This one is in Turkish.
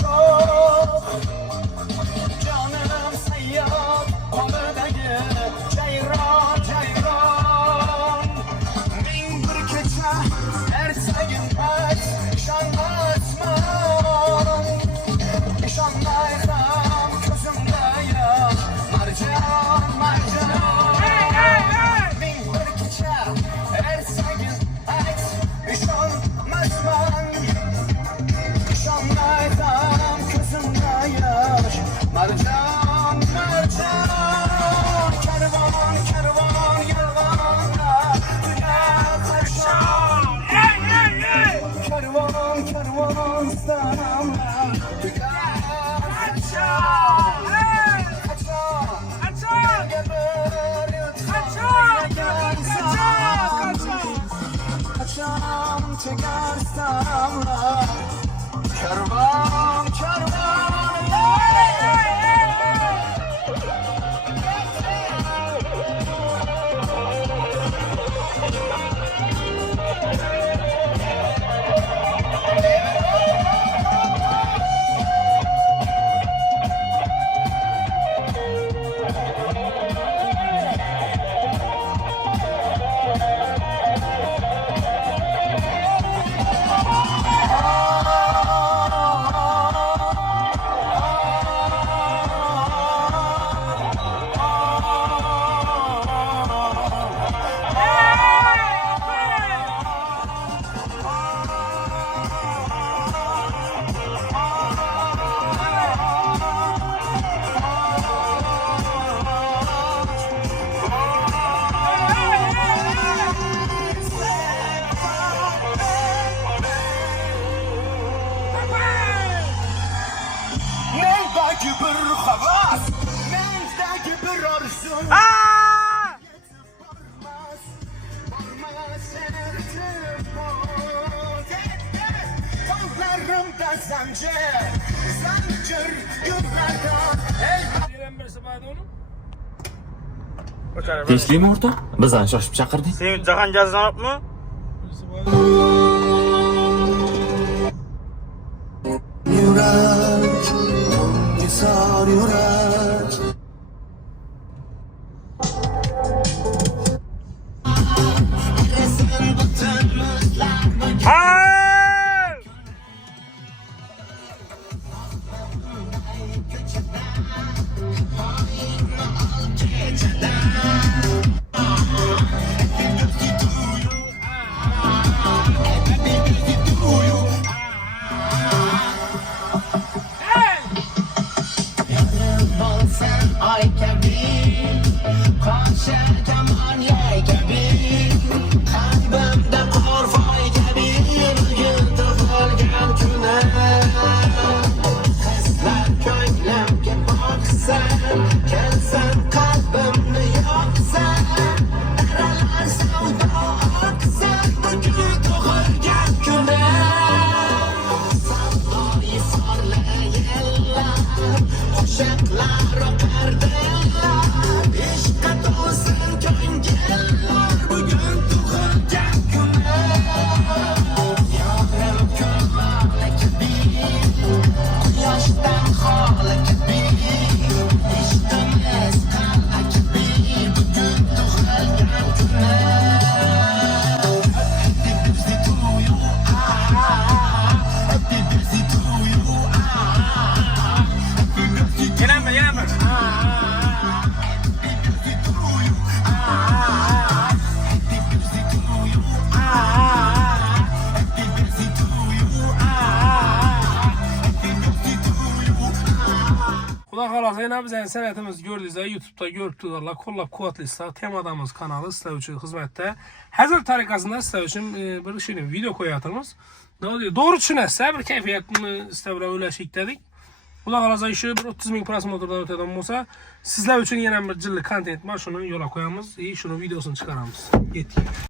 çok. Canım seyyar Hamıdagi ceyran ceyran. Bin bir kecha ertagin ayt ishonmasman. İşonmaysan ko'zimda yosh marjon marjon. Bin bir kecha ertagin ayt ishonmasman. İşonmaysan ko'zimda yosh marjon marjon. Kervon kervon yolg'onda tugar qachon. Kervon kervon sanamlar tugar qachon. Qachon tugar sanamlar. Kervon kervon. Mendagi bir havas, mendagi bir arzum. Varmaz irtibat. Kollarımda zincir, zincir yıllardan. Tinchlikmi o'rtoq? Bizani shoshib chaqirdik. Sen jahon gazlanibmi? Yurak, yusar yurak. Hayır! Ay kabir, koşa tamam yay kabir. Kalbimde korfay kabir, bugün tug'ilgan kunim. Hislar ko'nglimga boqsan, kelsan qalbimni yoqsan. Daralar savdo oqsan, bugün tug'ilgan kunim. Savdoyi sorli yillar, qo'shiqlar o'qirdilar. Ishqqa to'lsin ko'ngillar, bugun tug'ilgan kunim. Yorim ko'rmoqli kabir, quyoshdan xoli kabir. Ishtimiz qal'a kabir, bugun tug'ilgan kunim. Happy birthday to you, happy birthday to you, happy birthday to Yeneme yeneme. Xudo xolasa yana bizning san'atimiz gördüyse YouTube'da görüp turarlar, qo'llab quvvatlaysa, temadamiz kanalı sizlar uchun xizmatda. Hazır tariqasida sizlar uchun bir shirin video qo'yatimiz. Doğru tushunasizlar, bir kayfiyatni istab o'ylashik dedik. Xudo xolasa ishi bir 30 ming prosmotrdan o'tadigan bo'lsa, sizlar uchun yana bir jilli kontent bor, shuni yo'lga qo'yamiz, shuni videosini chiqaramiz. Yetdik.